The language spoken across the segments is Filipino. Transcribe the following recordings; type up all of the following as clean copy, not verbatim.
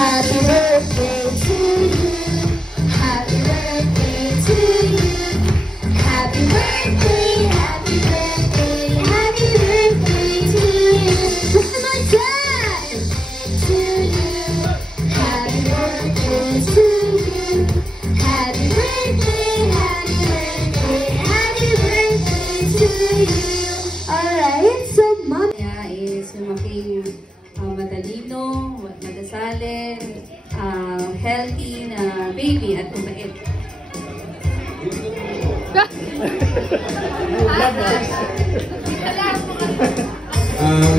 Happy birthday to you. Happy birthday to you. Happy birthday, happy birthday, happy birthday to you. One more time. To you. Happy birthday to you. Happy birthday, happy birthday, happy birthday to you. Alright, so mom is lumaking matalino, madasalin, healthy na baby at mabait.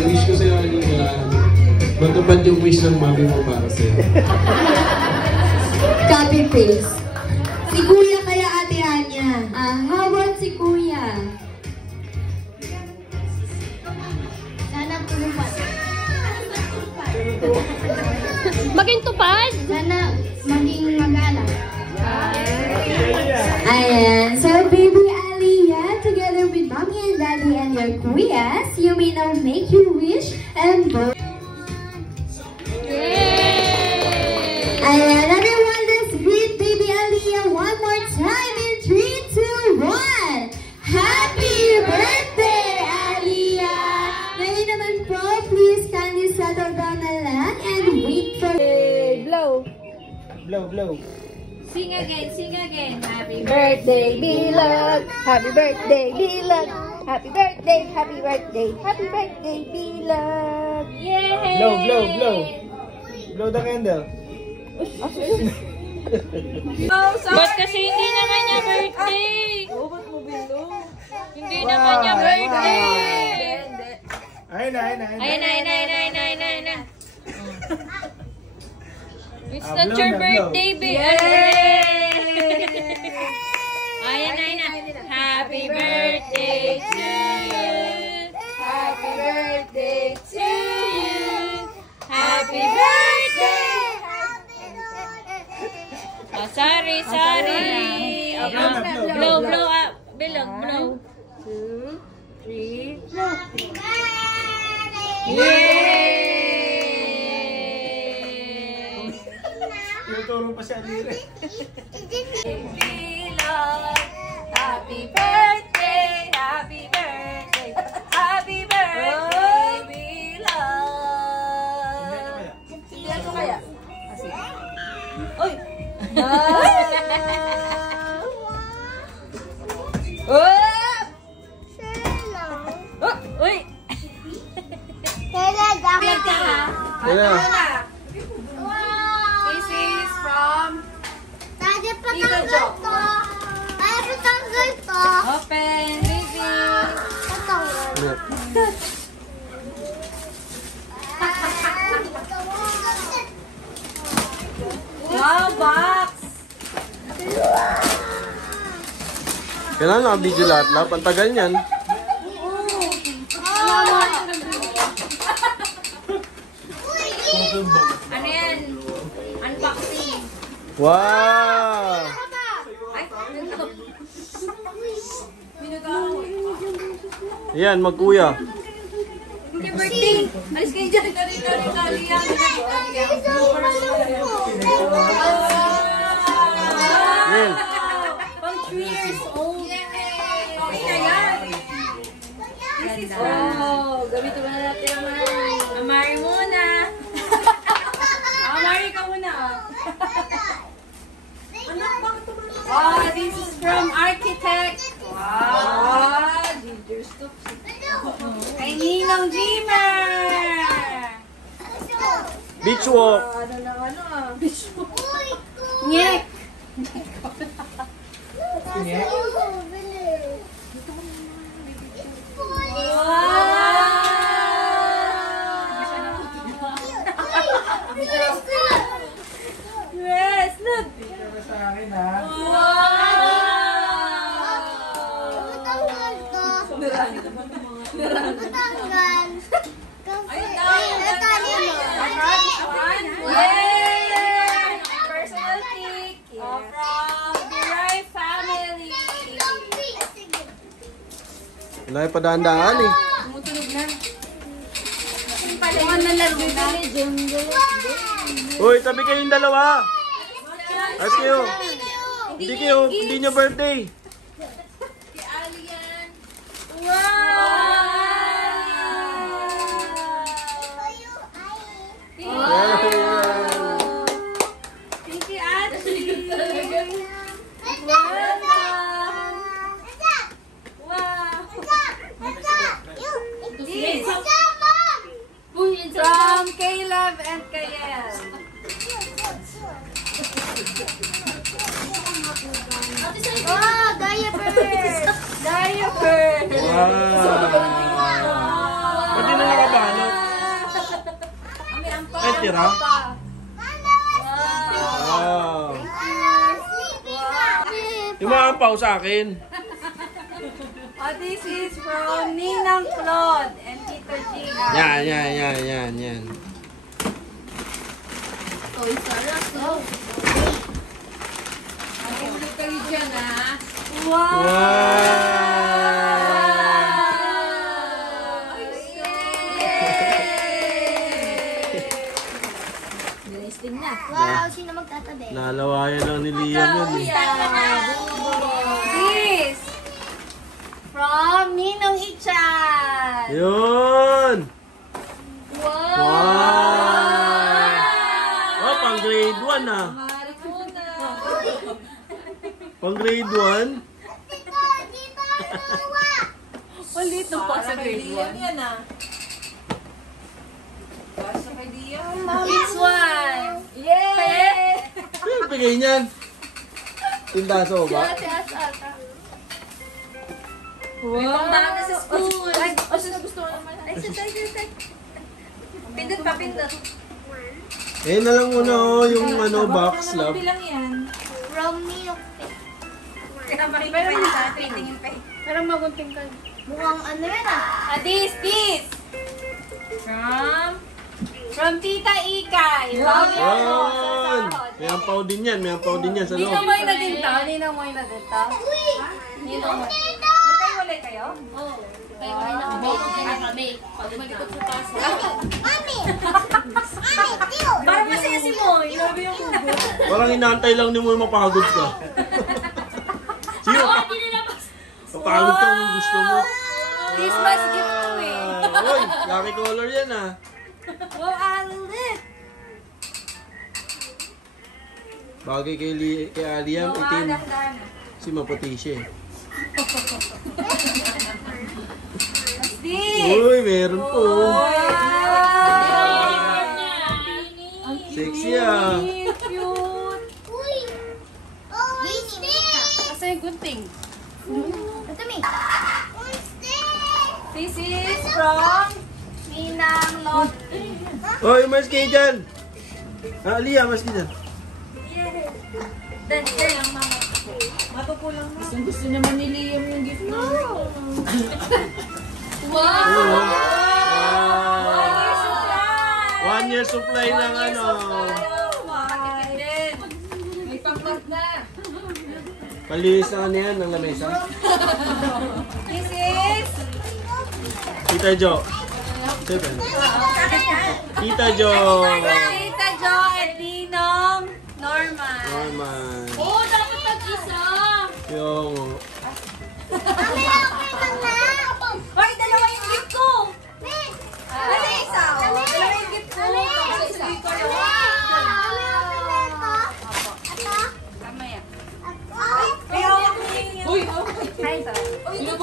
Wish ko sa'yo matupad yung wish ng mami mo para sa'yo. Copy paste. Si Kuya kaya Ate Anya. How about si Kuya? Sana tulupad. Maging tupad? Sana maging mag-anak. Ayan. So, baby Aliyah, together with mommy and daddy and your kuyas, you may now make your wish and vote. Ayan, everyone, let's greet baby Aliyah one more time in 3, 2, 1. Happy birthday, Aliyah! Ngayon naman po, please kindly settle down na lang and wait for... Blow. Blow, blow. Sing again. Happy Birthday, Bilog. Happy birthday, Bilog. Happy birthday, happy birthday, happy birthday, Bilog. Yay! Blow, blow, blow. Blow the candle. Ba't kasi hindi naman niya birthday? Ba't mo bilo? Hindi naman niya birthday. Ayun na. Ayun na. It's not Blow your na, birthday, baby. Ayun na. Happy birthday to you. Happy birthday to you. Happy birthday. Oh, sorry. Blow up. Bilog, blow. 2, 3, blow. Yay! Tinuturo pa si Alire. Bilog, happy birthday, happy birthday, happy birthday, Bilog. Sindihan ko kaya? Uy! Uy! Ayan. This is from Tito Jo. Open, baby! Wow, box! Kailangan naka-video lahat. Ang tagal niyan. Ano yan? Unboxing. Wow! Yan, magkuya. Happy birthday! Alis kayo dyan! Yan. Pang 3 years old! Okay na yan! This is from... Gamit ba na natin Amari? Amari muna! Amari ka muna! Oh, this is from Architect! Wow! Kay Ninong Jimmer! Beach walk. Beach walk. Nyek! Yes, look! Sa akin ha. Personal cake from the Rai family. Wala yung padaan-daan eh. Tumutunog na. Paluan na Kailan muna? Uy, tabi kayong dalawa. As kayo. Hindi nyo birthday. Thank you, Ate. From Caleb and Kayel. Oh, diaper! Diaper. Wow. Ba't di na nakabalot? Ay, tira? Wow. Yung mga ampaw sa akin. Oh, this is from Ninang Claude and Tito Gia. Yan. Ang kayo dyan, ha? Wow. Wow, sino magtatabi? Nalawayan lang ni Liam yun eh. This from Ninong Ichan. Yun! Wow! Wow! Oh, pang grade 1 ah. Maricona. Pang grade 1? Ulit nung pa sa grade 1. Yan ah. Para sa kay Liam. This one. Yay! Sino bigay niyan? Tindaso ba? Wow! Pambana sa school. Ay, gusto mo naman. Ay, say. Pindot pa, pindot. Eh na lang muna oh, yung box love. Bilang yan. From Nino. Kaya makikita niya sa atin. Tingin pa. Parang magunting ka. Mukhang ano yan ah. This. From Tita Ikay. Yun! May ampaw din yan sa loob. Ninang mo'y na din to? Ninang mo'y na din to? Ninang mo'y. Magkaiwalay kayo? Oo. Magkaiwalay na kami. Pag malikot sa taso. Mami! Mami, tiyo! Parang masaya si Moy. Grabe yung hugot. Parang inaantay lang ni mo mapagod ka. Sino? Mapagod ka kung gusto mo. Christmas gift to eh. Uy, lucky color yan ah. Wow, alit. Bagay kay Aliam, itim. Si maputi siya eh. Uy, meron po. Sexy ah. Cute. Uy! Oh, Winnie! Asa yung gunting? Ito, Mi. This is from Ninang Lot. Uy, mas kayo dyan. Alia, mas kayo dyan. Then, here lang, mama. Matukulang na. Gusto naman ni Liam yung gift mo. Wow! Wow. 1 year supply ng ano. May pangkat na. Palinis na ano yan, ng lamesa. This is Tita Jo. Seven. Tita Jo. Tita Jo and Ninong Norman. Norman. Oh, dapat mag-isa. Yung... Hoy, dalawa yung gift ko. Ano isa? Dalawa yung gift ko. Susulit ko na. Tama yan. May hawak mo yung... Uy! Ay, ito.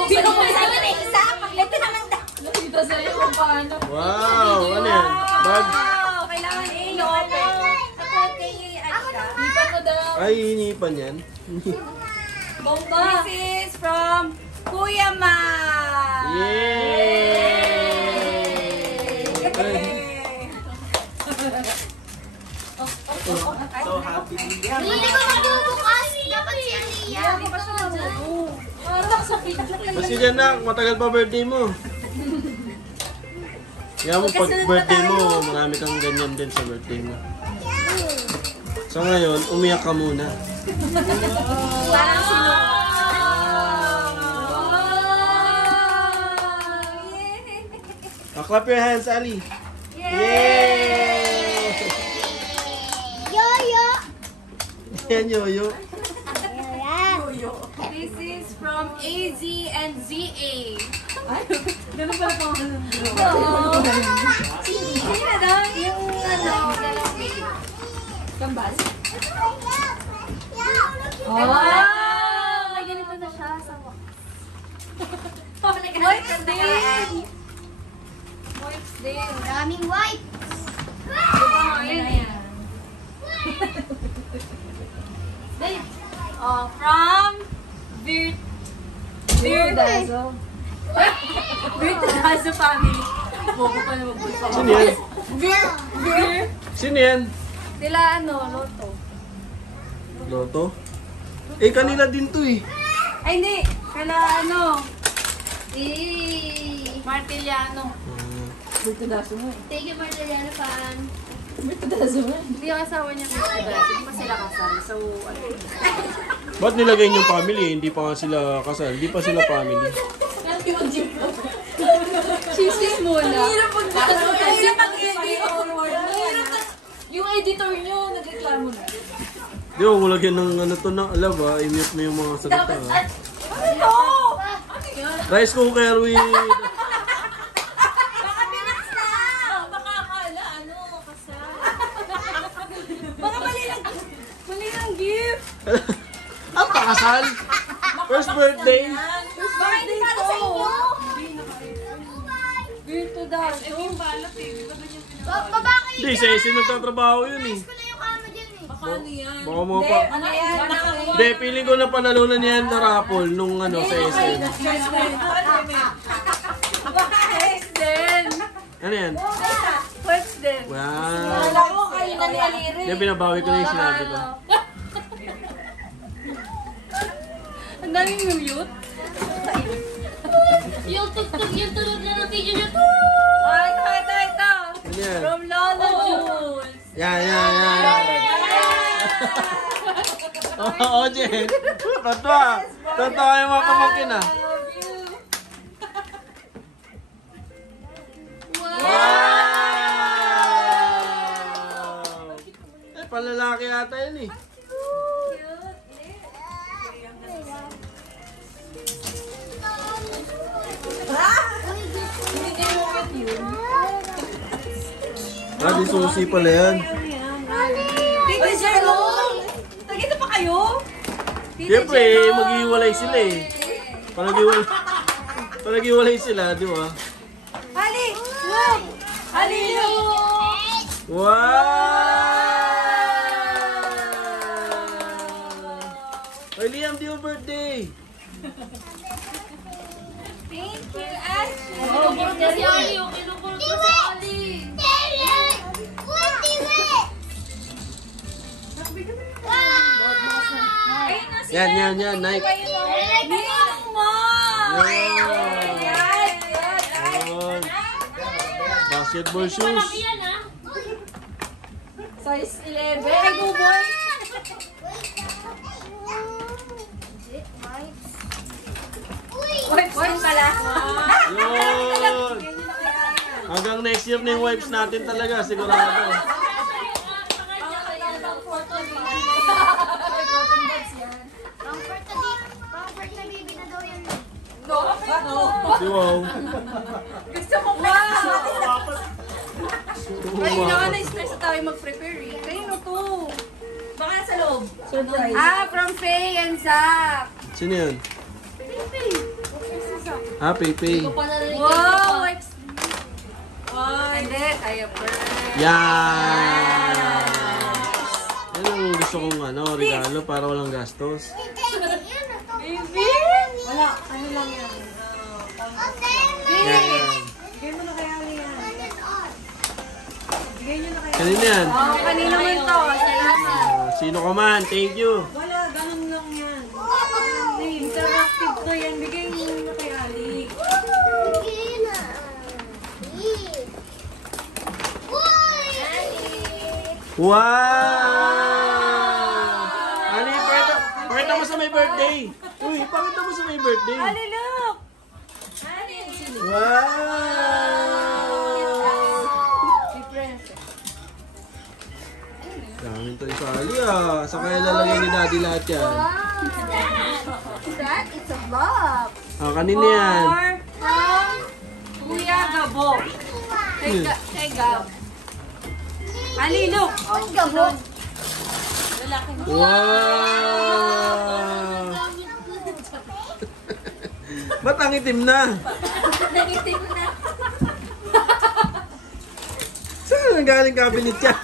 Binubuksan na isa. Ito naman da. Nakita sa'yo kung paano. Wow! Ano yan? Bag? Wow! Kailangan i-open. Kapag kay Alika. Hipan mo daw. Ay, hinipan yan. Bomba! This is from Kuya Ma! Yay! So happy. Hindi ko magbubukas. Dapat si Aliyah. Hindi pa siya mabuo. Parang sa picture. Kasi dyan na, matagal pa birthday mo. Kaya mo pag birthday mo, marami kang ganyan din sa birthday mo. So ngayon, umiyak ka muna. Parang sino? Clap your hands, Ali. Yay! Yay! Yoyo. Yan, Yoyo. This is from AZ and ZA. Ganun pala po. Hindi na daw yung kambal. May ganito na siya sa wax. Wipes din! Wipes din. Daming white. From Virtudazo. Virtudazo family. Bobo pa na magbulpa. Sino yan? Vir. Sino yan? Nila Loto. Loto? Eh, kanila din to eh. Ay, hindi. Kala Martiliano. Virtudazo mo eh. Thank you, Martiliano fan. Virtudazo mo. Hindi yung asawa niya Virtudazo. Hindi pa sila kasal. So, Ba't nilagay niyong family? Hindi pa nga sila kasal. Hindi pa sila family. Chismis muna. Hirap pag-editor. Yung editor niyo, nagreklamo na. Di ba, lagyan ng ano to na alam ha. I-mute mo yung mga salita ha. Ano? Ano yun? Rice cooker with... Baka pinas na! Baka akala, kasal. Baka mali ng gift. Ang pakasal? First birthday? Baka hindi para sa inyo. Virtudazo. Yung balap eh. Baba kayo. Hindi, sa SC nagtatrabaho yun eh. Ko na yung kama dyan eh. Baka ano yan? Baka mga pa... Ano yan? Hindi, feeling ko na panalunan yan na raffle nung ano sa SC. Baka din. Ano yan? Pwes din. Wow. Alam mo, kayo na ni Aliri. Hindi, binabawi ko na yung sinabi ko. Ang daming mute. Yung tulog na ng video nyo. Oh, ito. Ano yan? From Lola Jules. Yan. Oo, Jen. Totoo. Totoo yung mga pamangkin ah. I love you. Wow! Eh, palalaki ata yun eh. Ah, di susi pala yan. Tita Jerome! Tagita pa kayo? Siyempre, maghihiwalay sila eh. Panagiwalay sila, di ba? Hali! Wow! Hali! Wow! Oy, Liam, di mo birthday! Thank you, Ashley! Kinukulog na si Ali. Kinukulog na si Ali. Yan, Nike. Ninong mo! Yan. Yan. Basketball shoes. Size 11. Ay, go boy! Wipes pala. Yun. Hanggang next year na yung wipes natin talaga, sigurado. Comfort na baby na daw yan. Wow. Gusto mo pa? Ay, naka-na-stress na tayo mag-prepare eh. Kanino to? Baka nasa loob. Surprise. From Faye and Zach. Sino yun? Ah, Pepe. Wow! Wipes. Hindi, tayo first. Yan. Yan ang gusto kong regalo para walang gastos. Baby? Wala, ano lang yan. Yan. Bigay mo na kay Ali yan. Bigay nyo na kay Ali. Kanina yan. Kanina mo to. Salamat. Sino ka man? Thank you. Wala, ganun lang yan. Interactive to yan. Bigay nyo na kay Ali. Wow! Ano yung pakita mo sa may birthday? Uy, pakita mo sa may birthday. Ali, look! Wow! Daming tayo sa ali ah. Saan kaya lalagay ni Daddy lahat yan? That is a box. Ah, kanina yan. Or from Kuya Gabo. Kay Gab. Ali, look. Oh, Gabo. lalaki mo. Wow! Ba't ang itim na? Nangitim na. Saan nanggaling cabinet yan?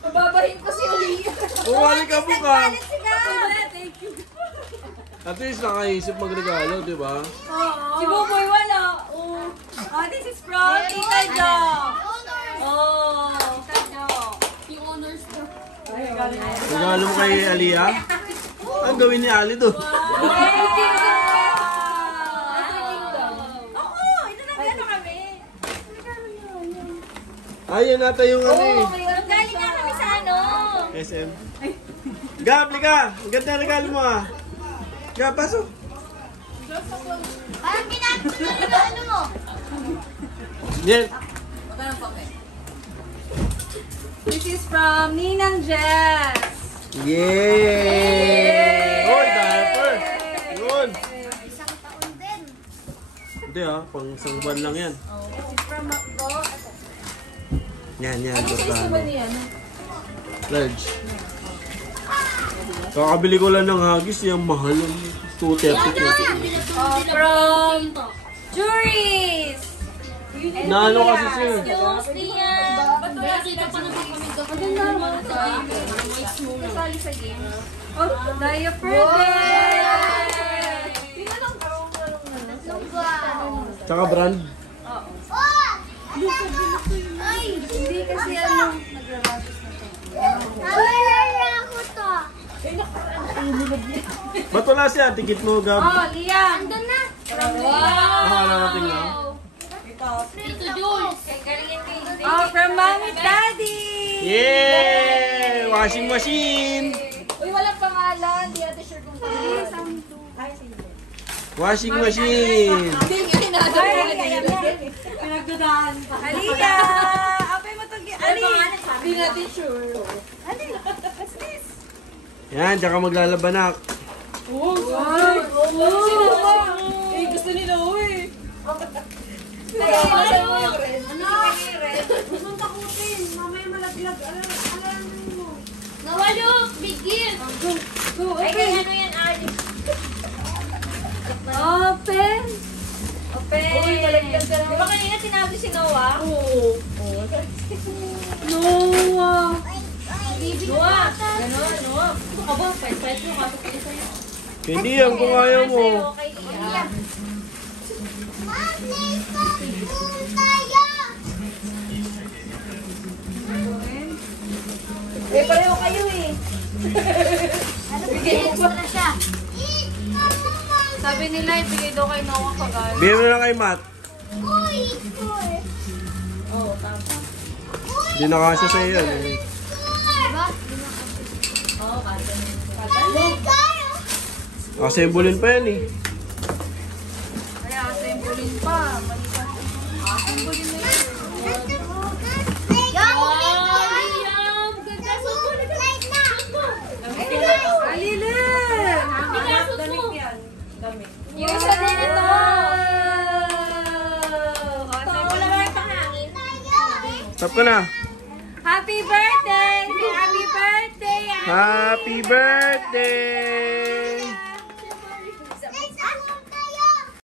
Bababahin ko si Aliyah. Umali ka po ka. Thank you. At least nakaisip magregalo, di ba? Si Boboy wala. Oh, this is from Tita Jo. Oh, Tita Jo. Yung honors ko. Regalo mo kay Aliyah? Ang gawin ni Ali doon? Oo, inalagyan na kami. Ayan nata yung ano eh. Galing nga kami sa ano. SM. Gab, lika! Ang ganda ng regalo mo ah. Gab, pasok. Parang ginagawa na ano mo. Yan. This is from Ninang Jess. Yay! Oh, diaper! Yun! Isang taon din. Hindi ah, pang isang buwan lang yan. This is from Macdo. Yan, Jordano. Large. Kakabili ko lang ng hagis, yung mahal yung 230. From Juris. Naano kasi sir? Yung Stian. Nakita pa naman kami doon. Maganda naman ito. Kasali sa game. Oh, diaper day! Tsaka brand. Ay! Hindi kasi ano. Nawala ako to. Ba't wala siya? Tikit mo, Gab. Oh, Liam. Andun na. Nakala natin lang. Tito Jules. Oh, from Mommy Daddy. Yay! Washing machine! Uy, walang pangalan. Di natin sure kung Washing machine! Pinagdudahan pa. Alina! Apay mo itong... Ali! Di natin sure. Ali! What's this? Yan, tsaka maglalabanak. Oh! Sino ba? Eh, gusto nila eh. Huwag takutin. Mamaya malaglag. Alam mo. Nawalo. Bigil. Go, Ay, open. ano yan, Ali? Open. Open. Uy, malaglag ka naman. Di ba kanina sinabi si Noah? Oo. Noah. Noah. Ganon, Noah. Gusto ka ba? Fight mo. Kaso kayo sa'yo. Hindi yan, kung ayaw mo. Sa'yo, kay Iya. Eh, pareho kayo eh. Bigay extra siya. Sabi nila, ibigay daw kay Noah kagaya. Bigyan mo na kay Matt. Oo, tama. Hindi na kasya sa iyo. Eh. Oo, kasi. Assemblin pa yan eh. Kaya assemblin pa. Maliban. Assemblin na yun. Liam. Ganda. Susunod ka. Alilin! Picasso to. Damit yan. Damit. Yung isa din ito. Wala ba yung pangangin? Stop ka na. Happy birthday! Happy birthday! Happy birthday!